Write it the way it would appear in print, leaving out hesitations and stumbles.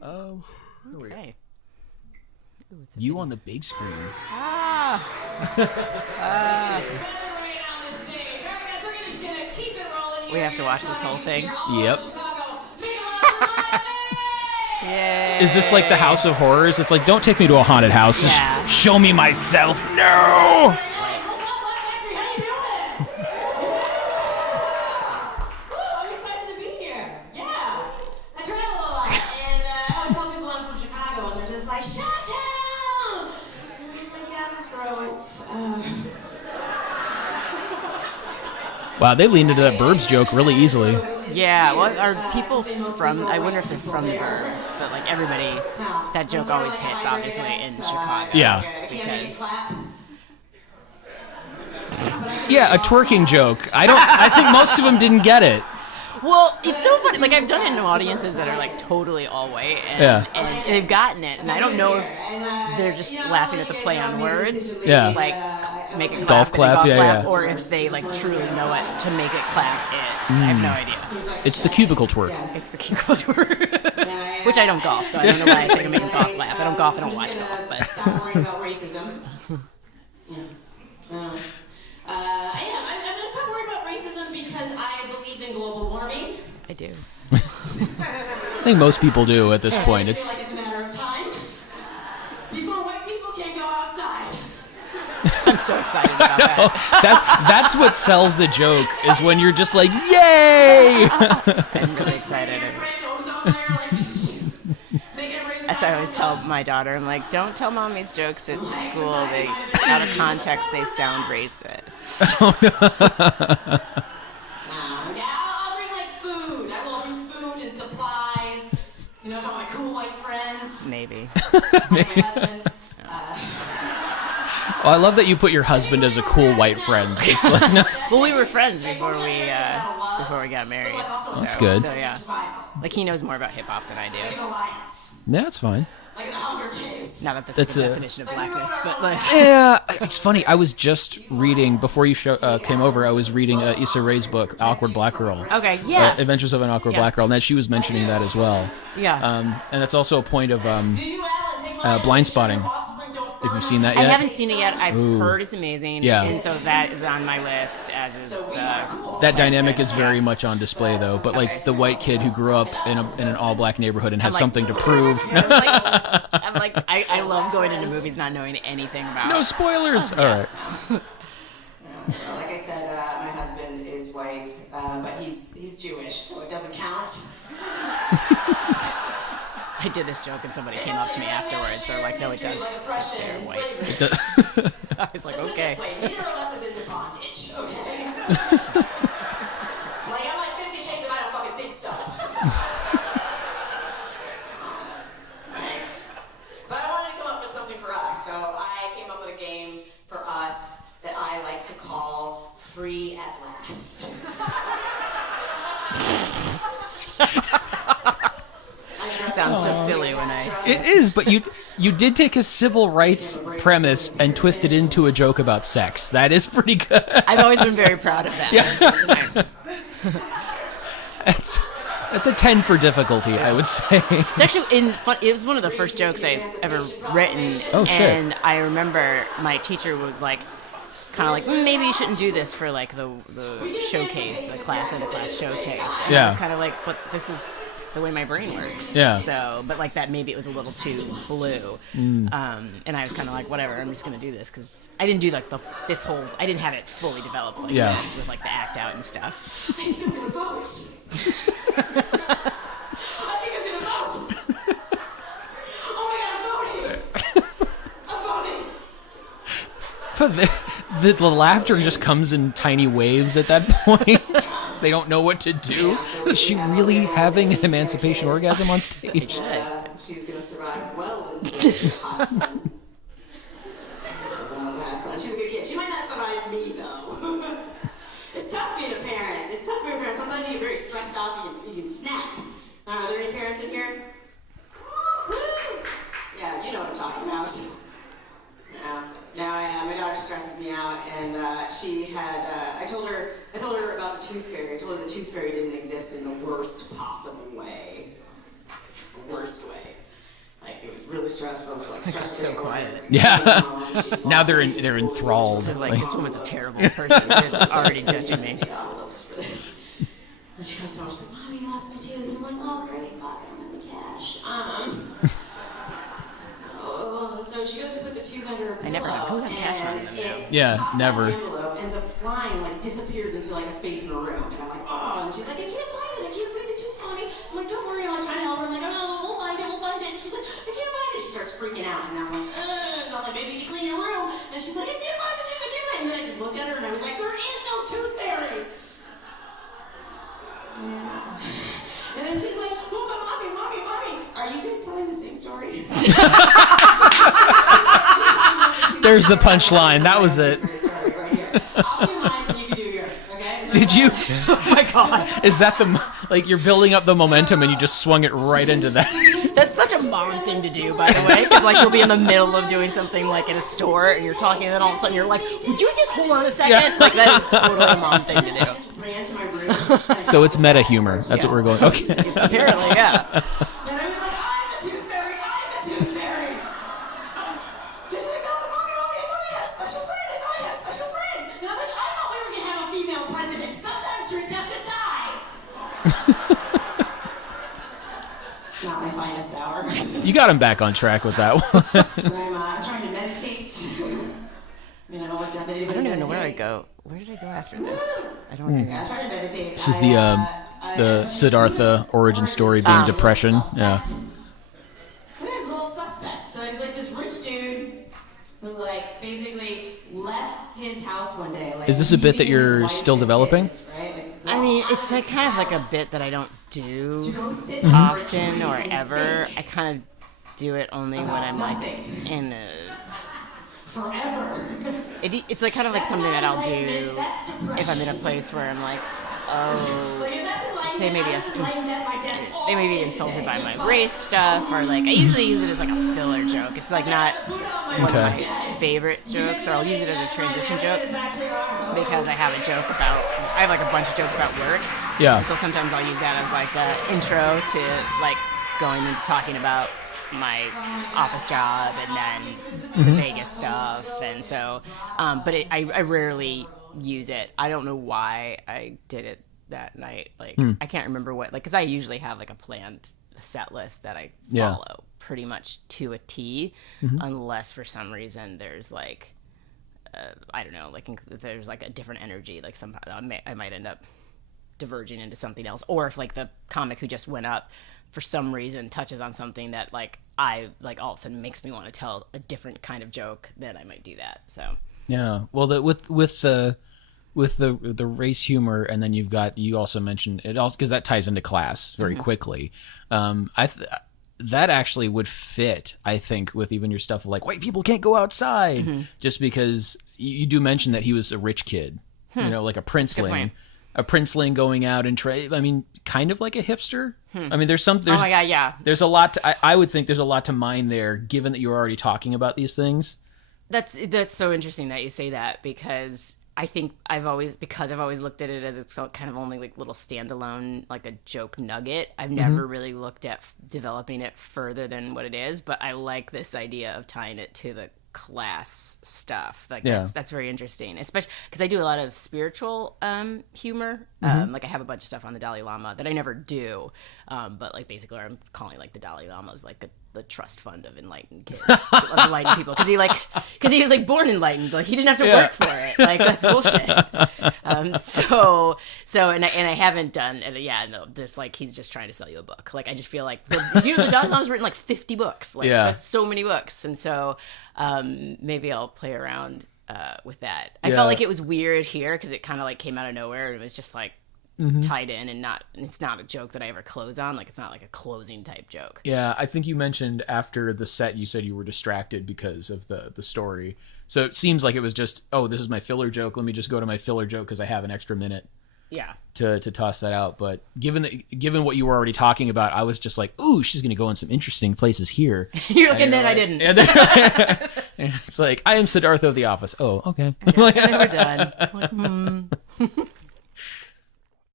Oh. Okay. Ooh, You on the big screen. We have to watch this whole thing. Yep. Yay. Is this like the House of Horrors? It's like, don't take me to a haunted house. Yeah. Just show me myself. No! Wow, they leaned into that Burbs joke really easily. Yeah, well, are people from, I wonder if they're from the Burbs, but like everybody, that joke always hits, obviously, in Chicago. Yeah. Because, Yeah, a twerking joke. I think most of them didn't get it. well, it's so funny. Like, I've done it in audiences that are like totally all white, and they've gotten it, and I don't know if they're just laughing at the play on words. Yeah. Like, make it Golf clap, yeah. or if they like truly know what to make it clap is. I have no idea. It's the cubicle twerk. It's the cubicle twerk, which I don't golf, so I don't know why I say to make a golf clap. I don't golf, I don't watch golf, but. Stop worrying about racism. I'm gonna stop worrying about racism because I believe in global warming. I do. I think most people do at this point. I feel like it's a matter of time before white people can't go outside. I'm so excited about that. That's what sells the joke, is when you're just like, yay! I'm really excited. That's what I always tell my daughter. I'm like, don't tell mommy's jokes at school. They, out of context, they sound racist. I'll bring like food. I will bring food and supplies. You know, to all my cool white friends. Maybe. My husband. Oh, I love that you put your husband as a cool white friend. It's like, no. Well, we were friends before we got married. That's good. So yeah, like he knows more about hip hop than I do. Yeah, that's fine. Like the Hunger Games. Not that that's like a definition of blackness, but like. Yeah, it's funny. I was just reading, before you came over, I was reading Issa Rae's book, Awkward Black Girl. Okay, yes. Adventures of an Awkward Black Girl, and that she was mentioning that as well. Yeah. And that's also a point of Blind Spotting. Have you seen that yet? I haven't seen it yet. I've heard it's amazing. Yeah. And so that is on my list, as is that dynamic is very much on display, though. But like the white kid who grew up in an all-black neighborhood and has something to prove. I'm like, I love going into movies not knowing anything about. No spoilers. All right. Like I said, my husband is white, but he's Jewish, so it doesn't count. I did this joke and somebody came up to me afterwards. They're like, no, it does. They're white. I was like, okay. Neither of us is into bondage, okay? Like, I'm like 50 Shades of I don't fucking think so. But I wanted to come up with something for us, so I came up with a game for us that I like to call Free at Last. It sounds so silly when I say It is, but you did take a civil rights premise and twist it into a joke about sex. That is pretty good. I've always been very proud of that. Yeah. That's a 10 for difficulty, I would say. It's actually it was one of the first jokes I've ever written. Oh, shit. And I remember my teacher was like, kind of like, maybe you shouldn't do this for like the showcase, the class and the class showcase. And Yeah. I was kind of like, but this is the way my brain works. Yeah. So, but like that, maybe it was a little too blue. And I was kind of like, whatever, I'm just gonna do this because I didn't do like I didn't have it fully developed like this with like the act out and stuff. I think I'm gonna vote. I think I'm gonna vote. Oh my God, I'm voting. I'm voting. But the laughter just comes in tiny waves at that point. They don't know what to do. Is she really having an emancipation orgasm on stage? She's gonna survive well into hot sun. She's a good kid. She might not survive me though. It's tough being a parent. It's tough being a parent. Sometimes you get very stressed out. You can snap. Are there any parents in here? Woo! Yeah, you know what I'm talking about. Yeah, my daughter stresses me out, and she had. I told her about the tooth fairy. I told her the tooth fairy didn't exist in the worst possible way. The worst way. stressful. It's like stressful. So quiet. Yeah. Now they're enthralled. They're like, this woman's a terrible person. They're already judging me. For this. And she comes home, she's like, Mommy, you lost my tooth. And I'm like, oh, great, fuck, I don't have the cash. So she goes to put the tooth under her pillow. I never have. Who has cash on them now? Yeah, never. The envelope ends up flying, like disappears into like a space in a room. And I'm like, oh. And she's like, I can't find it. I can't find the tooth, Mommy. I'm like, don't worry. I'm like trying to help her. I'm like, oh, we'll find it. We'll find it. And she's like, I can't find it. She starts freaking out. And I'm like, and I'm like, maybe you clean your room. And she's like, I can't find the tooth. I can't find it. And then I just looked at her and I was like, there is no tooth fairy. Yeah. And then she's like, oh, but Mommy. Are you guys telling the same story? There's the punchline. That was it. I'll do mine and you can do yours, okay? Did you? Oh my god. Is that like you're building up the momentum and you just swung it right into that? That's such a mom thing to do, by the way, because like you'll be in the middle of doing something like in a store and you're talking, and then all of a sudden you're like, would you just hold on a second? Yeah. Like that is totally a mom thing to do. Ran to my room. So it's meta humor. That's what we're going. Okay. Apparently, yeah. And I was like, I'm the tooth fairy. They're like, oh, Mommy, I thought we had a special friend. And I'm like, I thought we were going to have a female president. Sometimes turns out to die. Not my finest hour. You got him back on track with that one. So I'm trying to meditate. I mean, I don't even know where I go. Where did I go after this? I don't remember. I'm trying to meditate. This is the Siddhartha origin story being depression. Yeah. It is a little suspect. So it's like this rich dude who like basically left his house one day. Like, Is this a bit that you're still developing? kids, right? Like, I mean, it's like kind of like a bit that I don't do go sit often or ever. I kind of do it only when I'm like in a... forever. It's like kind of like something that I'll do if I'm in a place where I'm like, oh, they may be insulted by my race stuff, or like I usually use it as like a filler joke. It's like not one of my favorite jokes, or I'll use it as a transition joke because I have like a bunch of jokes about work. Yeah. And so sometimes I'll use that as like an intro to like going into talking about my office job and then the Vegas stuff, and so but I rarely use it. I don't know why I did it that night. Like I can't remember what, like, because I usually have like a planned set list that I follow pretty much to a T, unless for some reason there's like I don't know, like if there's like a different energy, like somehow I might end up diverging into something else, or if like the comic who just went up for some reason touches on something that like I like all of a sudden makes me want to tell a different kind of joke, then I might do that. So Yeah. Well, with the race humor, and then you also mentioned it also because that ties into class very quickly. That actually would fit, I think, with even your stuff of like white people can't go outside, just because you do mention that he was a rich kid, you know, like a princeling. A princeling going out and I mean, kind of like a hipster. I mean, there's oh my god, yeah. There's a lot. I would think there's a lot to mine there, given that you're already talking about these things. That's so interesting that you say that, because I think I've always looked at it as it's kind of only like little standalone, like a joke nugget. I've never really looked at developing it further than what it is, but I like this idea of tying it to the class stuff. Like that's very interesting, especially because I do a lot of spiritual humor. Like I have a bunch of stuff on the Dalai Lama that I never do, but like basically I'm calling like the Dalai Lama is like the trust fund of enlightened kids, of enlightened people, because he was like born enlightened, like he didn't have to work for it. Like that's bullshit. And I haven't done it. Yeah, no, just like he's just trying to sell you a book. Like I just feel like the Dalai Lama's written like 50 books. Like that's so many books, and so maybe I'll play around with that. I felt like it was weird here because it kind of like came out of nowhere, and it was just like tied in, and it's not a joke that I ever close on. Like it's not like a closing type joke. Yeah, I think you mentioned after the set you said you were distracted because of the story. So it seems like it was just, oh, this is my filler joke. Let me just go to my filler joke because I have an extra minute. Yeah. To toss that out, but given what you were already talking about, I was just like, ooh, she's gonna go in some interesting places here. You're like, and then I didn't. And then, and it's like, I am Siddhartha of The Office. Oh, okay. And then we're done. Like,